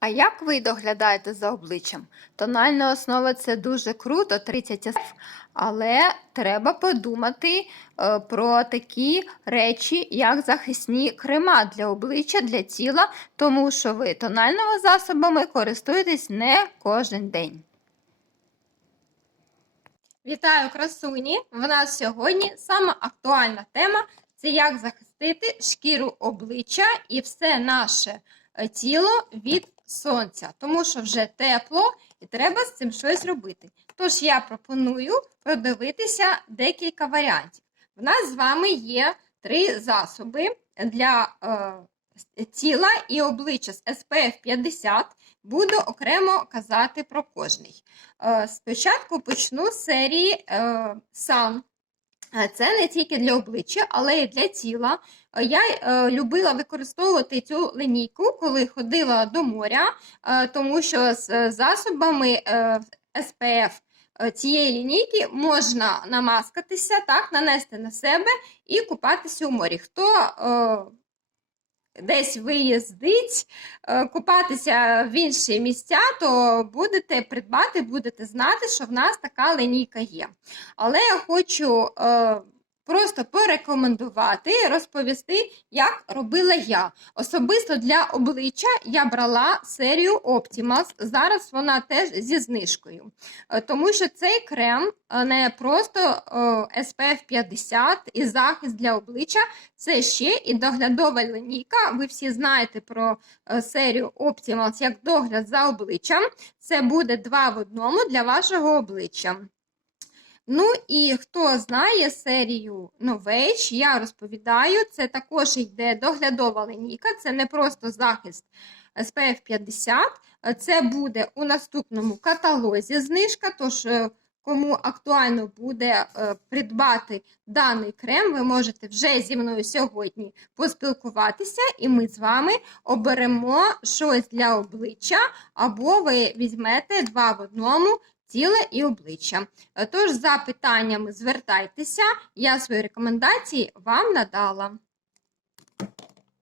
А як ви доглядаєте за обличчям? Тональна основа це дуже круто, 30 СПФ, але треба подумати е, про такі речі, як захисні крема для обличчя, для тіла, тому що ви тональними засобами користуєтесь не кожен день. Вітаю, красуні! В нас сьогодні сама актуальна тема це як захистити шкіру обличчя і все наше тіло від сонця, тому що вже тепло і треба з цим щось робити. Тож я пропоную продивитися декілька варіантів. В нас з вами є три засоби для е, тіла і обличчя з SPF 50. Буду окремо казати про кожний. Е, спочатку почну з серії е, Sun. Е, Це не тільки для обличчя, але й для тіла. Е, Я е, любила використовувати цю линійку, коли ходила до моря, тому що з засобами е, цієї лінійки можна намаскатися, так, нанести на себе і купатися у морі. Хто десь виїздить, е, купатися в інші місця, то будете придбати, будете знати, що в нас така линійка є. Але я хочу е, просто порекомендувати, розповісти, як робила я. Особисто для обличчя я брала серію Optimas. Зараз вона теж зі знижкою. Е, Тому що цей крем е, не просто е, SPF 50 і захист для обличчя, це ще і доглядова лінійка. Ви всі знаєте про серію Optimals як догляд за обличчям. Це буде два в одному для вашого обличчя. Ну і хто знає серію новеч, я розповідаю, це також йде доглядова лінійка, це не просто захист SPF 50, це буде у наступному каталозі знижка. Тож, е, кому актуально буде е, придбати даний крем, ви можете вже зі мною сьогодні поспілкуватися, і ми з вами оберемо щось для обличчя, або ви візьмете два в одному тіло і обличчя. Тож, за питаннями звертайтеся, я свої рекомендації вам надала.